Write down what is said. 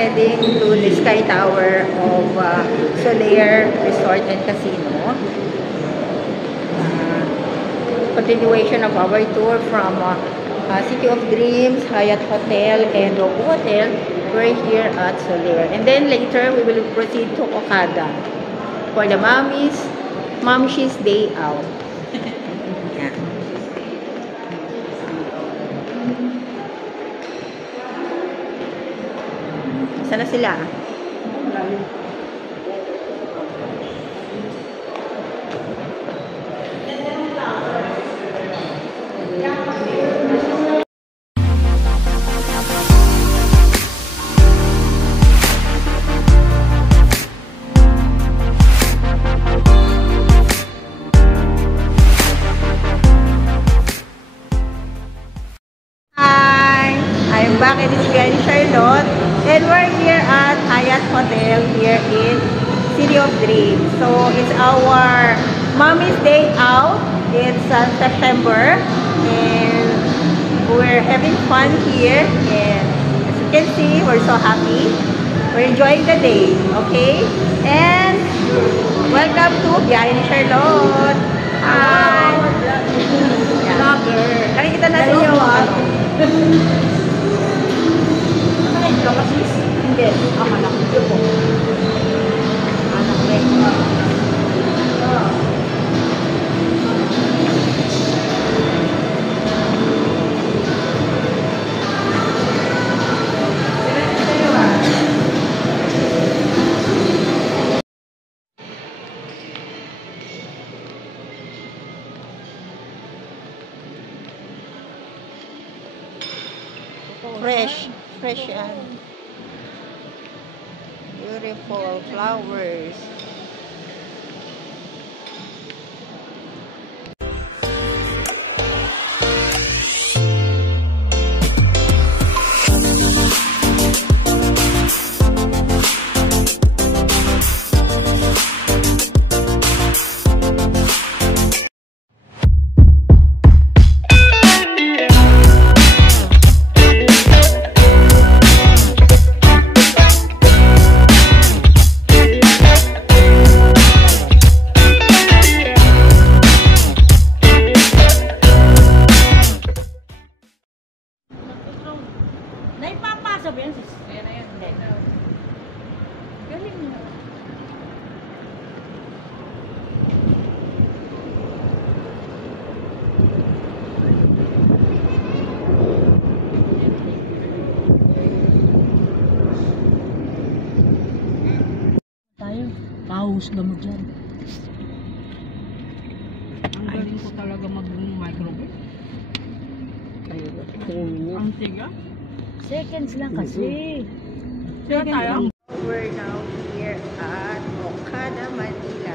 heading to the Sky Tower of Solaire Resort and Casino. Continuation of our tour from City of Dreams, Hyatt Hotel, and Nobu Hotel. We're here at Solaire. And then later, we will proceed to Okada for the Momshi's Day Out. Yeah. Sana sila? Back in Isabela, Charlotte, and we're here at Hyatt Hotel here in City of Dreams. So it's our Mommy's Day Out. It's September, and we're having fun here. And as you can see, we're so happy. We're enjoying the day, okay? And welcome to Biyahe ni Charlotte. Hi. Nakikita natin yung Kakasis? Hindi. Ang anak ko po. Anak ko. Fresh and beautiful flowers. Husga mo dyan. Ang galing ko talaga mag-microwave. Ang tiga? Seconds lang kasi. We're now here at Okada, Manila.